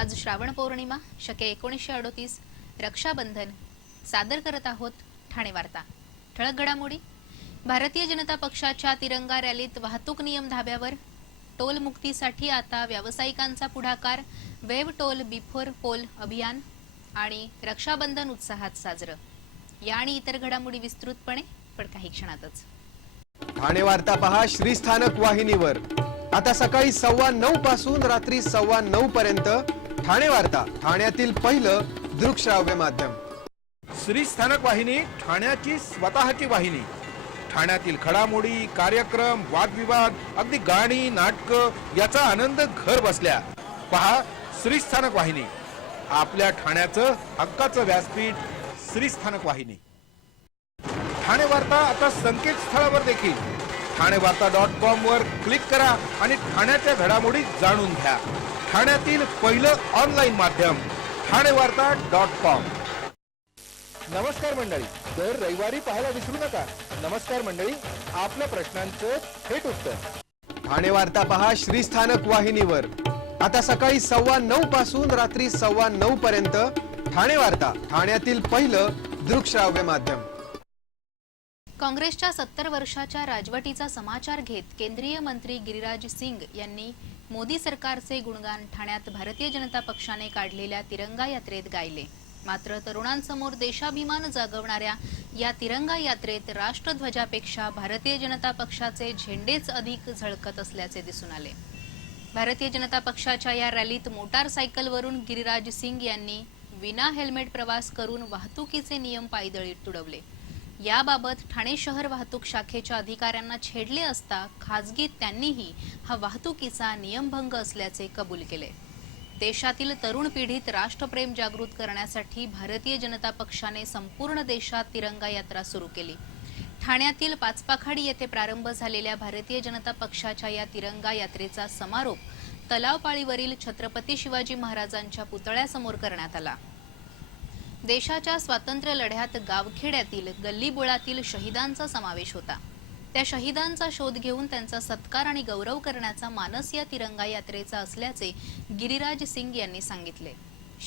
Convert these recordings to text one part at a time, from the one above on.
आज श्रावण पौर्णिमा शके 1938 रक्षाबंधन सादर करत आहोत ठाणे वार्ता। ठळक घडामोडी। भारतीय जनता पक्षाच्या तिरंगा रॅलीत वाहतूक नियम धाब्यावर। टोल मुक्तीसाठी आता व्यावसायिकांचा पुढाकार। वेव टोल बिफोर पोल अभियान आणि रक्षाबंधन उत्साहात साजरं। या आणि इतर घडामोडी विस्तृतपणे पण काही क्षणातच। ठाणे वार्ता पहा श्रीस्थानक वाहिनीवर। आता सकाळी 9:15 पासून रात्री 9:15 पर्यंत ठाणे वार्ता, ठाण्यातील पहिलं दृकश्राव्य माध्यम। श्रीस्थानक वाहिनी ठाण्याची स्वतःची वाहिनी। ठाण्यातील घडामोडी, कार्यक्रम, वादविवाद, अगदी गाणी, नाटक याचा आनंद घर बसल्या। पहा श्रीस्थानक वाहिनी, आपल्या ठाण्याचं हक्काचं व्यासपीठ। श्रीस्थानक वाहिनी। ठाणे वार्ता आता संकेतस्थळावर देखील ठाणेवार्ता.com वर क्लिक करा आणि ठाण्याच्या घडामोडी जाणून घ्या। ठाण्यातील पहिलं ऑनलाईन माध्यम ठाणेवार्ता.com। नमस्कार मंडळी, दर रविवारी पाहायला विसरू नका। नमस्कार मंडळी, आपल्या प्रश्नांचं थेट उत्तर। ठाणे वार्ता पहा श्रीस्थानक वाहिनीवर। आता सकाळी 9:15 पासून रात्री 9:15 पर्यंत ठाणे वार्ता, ठाण्यातील पहिलं दृकश्राव्य माध्यम। काँग्रेसच्या 70 वर्षाच्या राजवटीचा समाचार घेत केंद्रीय मंत्री गिरिराज सिंग यांनी मोदी सरकारचे गुणगान ठाण्यात भारतीय जनता पक्षाने काढलेल्या तिरंगा यात्रेत गायले। मात्र तरुणांसमोर देशाभिमान जागवणाऱ्या या तिरंगा यात्रेत राष्ट्रध्वजापेक्षा भारतीय जनता पक्षाचे झेंडेच अधिक झळकत असल्याचे दिसून आले। भारतीय जनता पक्षाच्या या रॅलीत मोटारसायकलवरून गिरिराज सिंग यांनी विना हेल्मेट प्रवास करून वाहतुकीचे नियम पायदळी तुडवले। याबाबत ठाणे शहर वाहतूक शाखेच्या अधिकाऱ्यांना छेडले असता खासगीत त्यांनीही हा वाहतुकीचा नियमभंग असल्याचे कबूल केले। देशातील तरुण पिढीत राष्ट्रप्रेम जागृत करण्यासाठी भारतीय जनता पक्षाने संपूर्ण देशात तिरंगा यात्रा सुरू केली। ठाण्यातील पाचपाखाडी येथे प्रारंभ झालेल्या भारतीय जनता पक्षाच्या या तिरंगा यात्रेचा समारोप तलावपाळीवरील छत्रपती शिवाजी महाराजांच्या पुतळ्यासमोर करण्यात आला। देशाच्या स्वातंत्र्य लढ्यात गावखेड्यातील गल्लीबोळातील शहीदांचा समावेश होता। त्या शहीदांचा शोध घेऊन त्यांचा सत्कार आणि गौरव करण्याचा मानस या तिरंगा यात्रेचा असल्याचे गिरिराज सिंग यांनी सांगितले।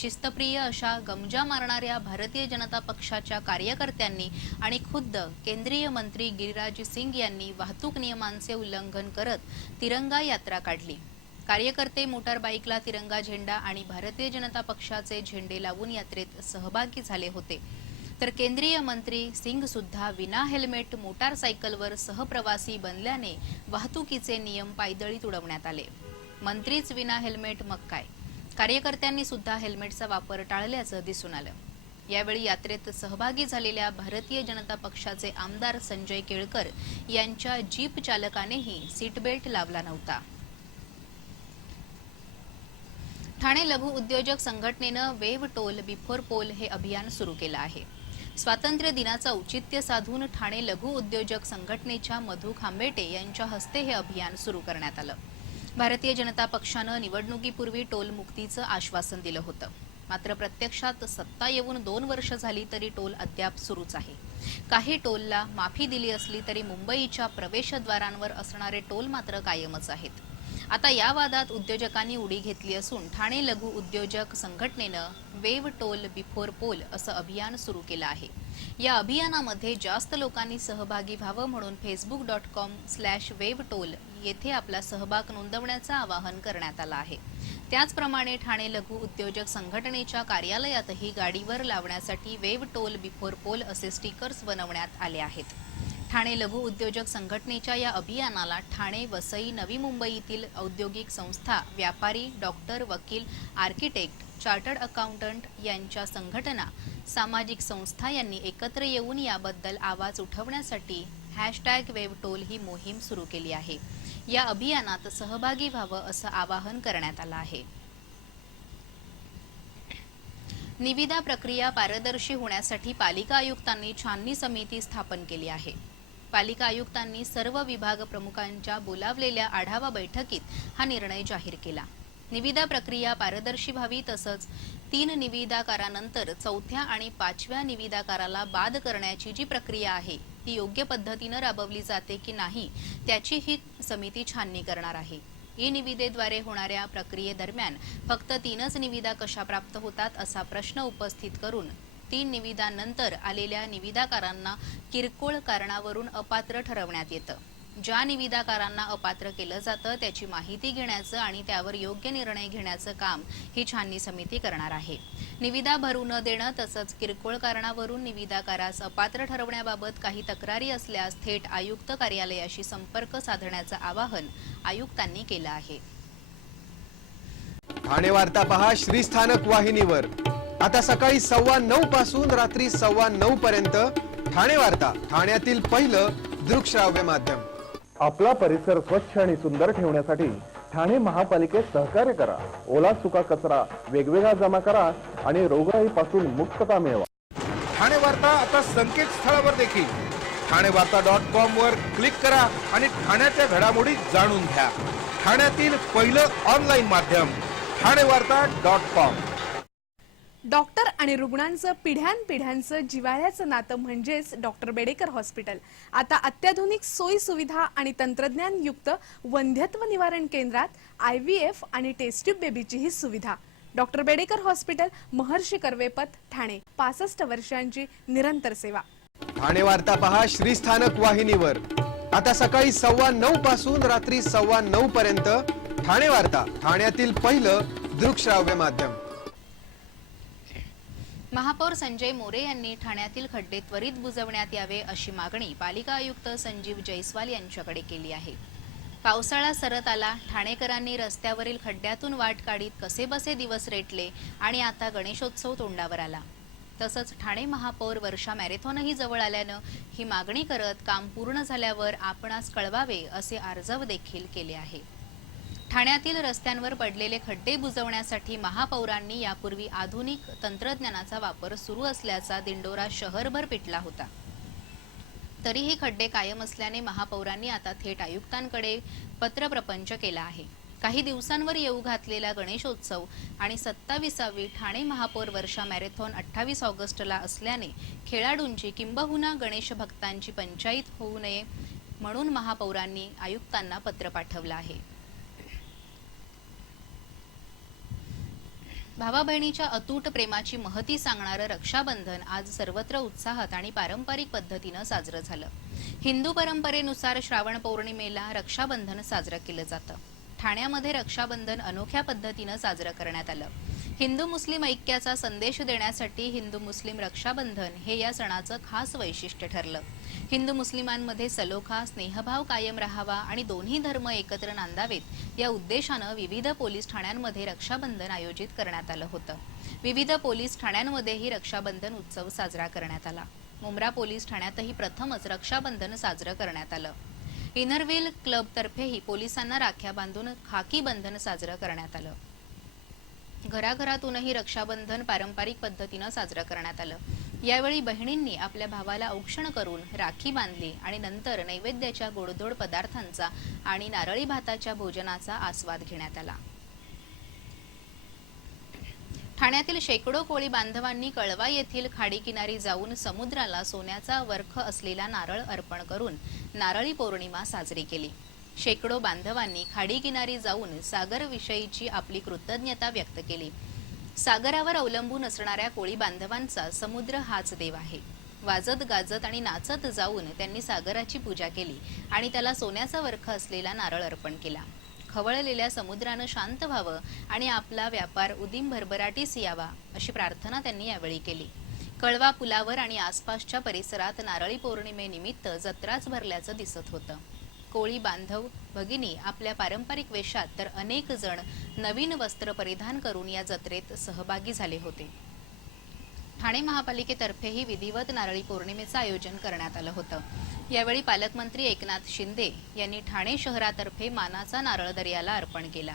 शिस्तप्रिय अशा गमजा मारणाऱ्या भारतीय जनता पक्षाच्या कार्यकर्त्यांनी आणि खुद्द केंद्रीय मंत्री गिरिराज सिंग यांनी वाहतूक नियमांचे उल्लंघन करत तिरंगा यात्रा काढली। कार्यकर्ते मोटारबाईकला तिरंगा झेंडा आणि भारतीय जनता पक्षाचे झेंडे लावून यात्रेत सहभागी झाले होते, तर केंद्रीय मंत्री सिंग सुद्धा विना हेल्मेट मोटारसायकलवर सहप्रवासी बनल्याने वाहतुकीचे नियम पायदळी तुडवण्यात आले। मंत्रीच विना हेल्मेट मग काय, कार्यकर्त्यांनी सुद्धा हेल्मेटचा वापर टाळल्याचं दिसून आलं। यावेळी यात्रेत सहभागी झालेल्या भारतीय जनता पक्षाचे आमदार संजय केळकर यांच्या जीप चालकानेही सीट बेल्ट लावला नव्हता। ठाणे लघु उद्योजक संघटनेनं वेव टोल बिफोर पोल हे अभियान सुरू केलं आहे। स्वातंत्र्य दिनाचं औचित्य साधून ठाणे लघु उद्योजक संघटनेच्या मधु खांबेटे यांच्या हस्ते हे अभियान सुरू करण्यात आलं। भारतीय जनता पक्षानं निवडणुकीपूर्वी टोल मुक्तीचं आश्वासन दिलं होतं, मात्र प्रत्यक्षात सत्ता येऊन 2 वर्ष झाली तरी टोल अद्याप सुरूच आहे। काही टोलला माफी दिली असली तरी मुंबईच्या प्रवेशद्वारांवर असणारे टोल मात्र कायमच आहेत। आता या वादात उद्योजकांनी उडी घेतली असून ठाणे लघु उद्योजक संघटनेनं वेव टोल बिफोर पोल असं अभियान सुरू केलं आहे। या अभियानामध्ये जास्त लोकांनी सहभागी व्हावं म्हणून facebook.com/wevetoll येथे आपला सहभाग नोंदवण्याचं आवाहन करण्यात आलं आहे। त्याचप्रमाणे ठाणे लघु उद्योजक संघटनेच्या कार्यालयातही गाडीवर लावण्यासाठी वेव टोल बिफोर पोल असे स्टिकर्स बनवण्यात आले आहेत। ठाणे लघु उद्योजक संघटनेच्या या अभियानाला ठाणे, वसई, नवी मुंबईतील औद्योगिक संस्था, व्यापारी, डॉक्टर, वकील, आर्किटेक्ट, चार्टर्ड अकाउंटंट यांच्या संघटना, सामाजिक संस्था यांनी एकत्र येऊन याबद्दल आवाज उठवण्यासाठी #वेवटोल ही मोहीम सुरू केली आहे। या अभियानात सहभागी व्हावं असं आवाहन करण्यात आलं आहे। निविदा प्रक्रिया पारदर्शी होण्यासाठी पालिका आयुक्तांनी छाननी समिती स्थापन केली आहे। पालिका आयुक्तांनी सर्व विभाग प्रमुखांच्या बोलावलेल्या आढावा बैठकीत हा निर्णय जाहीर केला। निविदा प्रक्रिया पारदर्शी व्हावी तसंच 3 निविदाकारानंतर 4थ्या आणि 5व्या निविदाकाराला बाद करण्याची जी प्रक्रिया आहे ती योग्य पद्धतीने राबवली जाते की नाही त्याची ही समिती छाननी करणार आहे। ई निविदेद्वारे होणाऱ्या प्रक्रियेदरम्यान फक्त 3च निविदा कशा प्राप्त होतात असा प्रश्न उपस्थित करून 3 निविदांनंतर आलेल्या निविदाकारांना किरकोळ कारणावरून अपात्र ठरवण्यात येतं. ज्या निविदाकारांना अपात्र केलं जातं त्याची माहिती घेण्याचं आणि त्यावर योग्य निर्णय घेण्याचं काम ही छाननी समिती करणार आहे. निविदा भरू न देणं तसंच किरकोळ कारणावरून निविदाकारास अपात्र ठरवण्याबाबत काही तक्रारी असल्यास थेट आयुक्त कार्यालयाशी संपर्क साधण्याचं आवाहन आयुक्तांनी केलं आहे. ठाणे वार्ता पहा श्रीस्थानक वाहिनीवर. आता सकाळी 9:15 पासून रात्री 9:15 पर्यंत ठाणे वार्ता, ठाण्यातील पहिलं दृकश्राव्य माध्यम. आपला परिसर स्वच्छ आणि सुंदर ठेवण्यासाठी ठाणे महापालिकेत सहकार्य करा. ओला सुका कचरा वेगवेगळा जमा करा आणि रोगराईपासून मुक्तता मिळवा. ठाणे वार्ता आता संकेतस्थळावर देखील ठाणेवार्ता.com वर क्लिक करा आणि ठाण्याच्या घडामोडी जाणून घ्या. ठाण्यातील पहिलं ऑनलाईन माध्यम ठाणेवार्ता.com. डॉक्टर आणि रुग्णांचं पिढ्यानपिढ्यांचं जिव्हाळ्याचं नातं म्हणजेच डॉक्टर बेडेकर हॉस्पिटल. आता अत्याधुनिक सोयी सुविधा आणि तंत्रज्ञान युक्त वंध्यत्व निवारण केंद्रात IVF आणि टेस्ट ट्यूब बेबीचीही सुविधा. डॉक्टर बेडेकर हॉस्पिटल, महर्षी कर्वेपथ, ठाणे. 65 वर्षांची निरंतर सेवा. ठाणे वार्ता पहा श्रीस्थानक वाहिनीवर. आता सकाळी 9:15 पासून रात्री 9:15 पर्यंत ठाणे वार्ता, ठाण्यातील पहिलं दृकश्राव्य माध्यम. महापौर संजय मोरे यांनी ठाण्यातील खड्डे त्वरित बुजवण्यात यावे अशी मागणी पालिका आयुक्त संजीव जयस्वाल यांच्याकडे केली आहे. पावसाळा सरत आला, ठाणेकरांनी रस्त्यावरील खड्ड्यातून वाट काढीत कसेबसे दिवस रेटले आणि आता गणेशोत्सव तोंडावर आला. तसंच ठाणे महापौर वर्षा मॅरेथॉनही जवळ आल्यानं ही मागणी करत काम पूर्ण झाल्यावर आपणास कळवावे असे आर्जव देखील केले आहे. ठाण्यातील रस्त्यांवर पडलेले खड्डे बुजवण्यासाठी महापौरांनी यापूर्वी आधुनिक तंत्रज्ञानाचा वापर सुरू असल्याचा दिंडोरा शहरभर पिटला होता. तरीही खड्डे कायम असल्याने महापौरांनी आता थेट आयुक्तांकडे पत्रप्रपंच केला आहे. काही दिवसांवर येऊ घातलेला गणेशोत्सव आणि 27वी ठाणे महापौर वर्षा मॅरेथॉन 28 ऑगस्टला असल्याने खेळाडूंची किंबहुना गणेश भक्तांची पंचायत होऊ नये म्हणून महापौरांनी आयुक्तांना पत्र पाठवलं आहे. भावा बहिणीच्या अतूट प्रेमाची महती सांगणारं रक्षाबंधन आज सर्वत्र उत्साहात आणि पारंपरिक पद्धतीनं साजरं झालं. हिंदू परंपरेनुसार श्रावण पौर्णिमेला रक्षाबंधन साजरं केलं जातं. ठाण्यामध्ये रक्षाबंधन अनोख्या पद्धतीनं साजरं करण्यात आलं. हिंदू मुस्लिम ऐक्याचा संदेश देण्यासाठी हिंदू मुस्लिम रक्षाबंधन हे या सणाचं खास वैशिष्ट्य ठरलं. हिंदू मुस्लिमांमध्ये सलोखा, स्नेहभाव कायम राहावा आणि दोन्ही धर्म एकत्र नांदावेत या उद्देशानं विविध पोलीस ठाण्यांमध्ये रक्षाबंधन आयोजित करण्यात आलं होतं. विविध पोलीस ठाण्यांमध्येही रक्षाबंधन उत्सव साजरा करण्यात आला. मुंब्रा पोलीस ठाण्यातही प्रथमच रक्षाबंधन साजरं करण्यात आलं. इनरव्हील क्लबतर्फेही पोलिसांना राख्या बांधून खाकी बंधन साजरं करण्यात आलं. घराघरातूनही रक्षाबंधन पारंपरिक पद्धतीनं साजरं करण्यात आलं. यावेळी बहिणींनी आपल्या भावाला औक्षण करून राखी बांधली आणि नंतर नैवेद्याच्या गोडधोड पदार्थांचा आणि नारळी भाताच्या भोजनाचा आस्वाद घेण्यात आला. ठाण्यातील शेकडो कोळी बांधवांनी कळवा येथील खाडीकिनारी जाऊन समुद्राला सोन्याचा वर्ख असलेला नारळ अर्पण करून नारळी पौर्णिमा साजरी केली. शेकडो बांधवांनी खाडीकिनारी जाऊन सागरविषयीची आपली कृतज्ञता व्यक्त केली. सागरावर अवलंबून असणाऱ्या कोळी बांधवांचा समुद्र हाच देव आहे. वाजत गाजत आणि नाचत जाऊन त्यांनी सागराची पूजा केली आणि त्याला सोन्याचा वर्ख असलेला नारळ अर्पण केला. खवळलेल्या समुद्रानं शांत व्हावं आणि आपला व्यापार उदीम भरभराटीस यावा अशी प्रार्थना त्यांनी यावेळी केली. कळवा पुलावर आणि आसपासच्या परिसरात नारळी पौर्णिमेनिमित्त जत्राच भरल्याचं दिसत होतं. कोळी बांधव भगिनी आपल्या पारंपरिक वेशात तर अनेक जण नवीन वस्त्र परिधान करून या जत्रेत सहभागी झाले होते. ठाणे महापालिकेतर्फेही विधिवत नारळी पौर्णिमेचं आयोजन करण्यात आलं होतं. यावेळी पालकमंत्री एकनाथ शिंदे यांनी ठाणे शहरातर्फे मानाचा नारळ दर्याला अर्पण केला.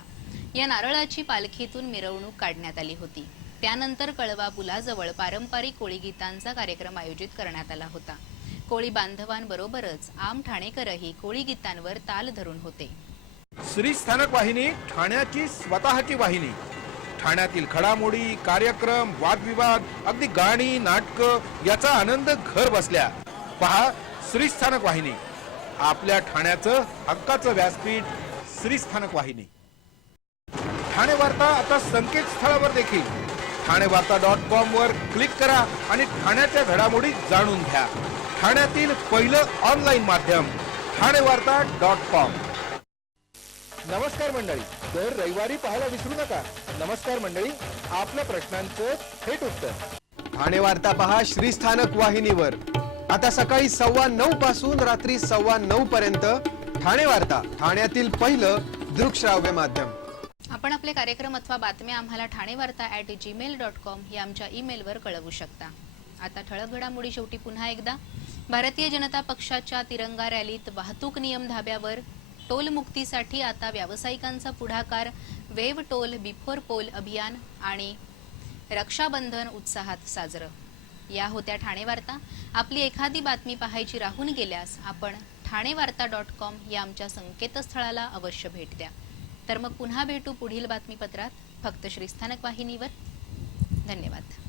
या नारळाची पालखीतून मिरवणूक काढण्यात आली होती. त्यानंतर कळवा पुलाजवळ पारंपरिक कोळी गीतांचा कार्यक्रम आयोजित करण्यात आला होता. कोळी बांधवांबरोबरच आम ठाणेकरही कोळी गीतांवर ताल धरून होते. श्रीस्थानक वाहिनी, ठाण्याची स्वतःची वाहिनी. ठाण्यातील घडामोडी, कार्यक्रम, वादविवाद, अगदी गाणी, नाटकं याचा आनंद घर बसल्या. पहा श्रीस्थानक वाहिनी, आपल्या ठाण्याचं हक्काचं व्यासपीठ श्रीस्थानक वाहिनी. ठाणे वार्ता आता संकेतस्थळावर देखील ठाणेवार्ता.com वर क्लिक करा आणि ठाण्याच्या घडामोडी जाणून घ्या. ठाण्यातील पहिलं ऑनलाईन माध्यम ठाणेवार्ता.com. नमस्कार मंडळी, दर रविवारी पाहायला विसरू नका. नमस्कार मंडळी, आपल्या प्रश्नांचं थेट उत्तर ठाणे वार्ता पहा श्रीस्थानक वाहिनीवर. आता सकाळी 9:15 पासून रात्री 9:15 पर्यंत ठाणे वार्ता, ठाण्यातील पहिलं दृकश्राव्य माध्यम. आपण आपले कार्यक्रम अथवा बातम्या आम्हाला ठाणेवार्ता@gmail.com या आमच्या ईमेलवर कळवू शकता. आता ठळक घडामोडी शेवटी पुन्हा एकदा. भारतीय जनता पक्षाच्या तिरंगा रॅलीत वाहतूक नियम धाब्यावर. टोल मुक्तीसाठी आता व्यावसायिकांचा पुढाकार. वेव टोल बिफोर पोल अभियान आणि रक्षाबंधन उत्साहात साजरं. या होत्या ठाणे वार्ता. आपली एखादी बातमी पाहायची राहून गेल्यास आपण ठाणेवार्ता.com या आमच्या संकेतस्थळाला अवश्य भेट द्या. तर मग पुन्हा भेटू पुढील बातमीपत्रात, फक्त श्रीस्थानक वाहिनीवर. धन्यवाद.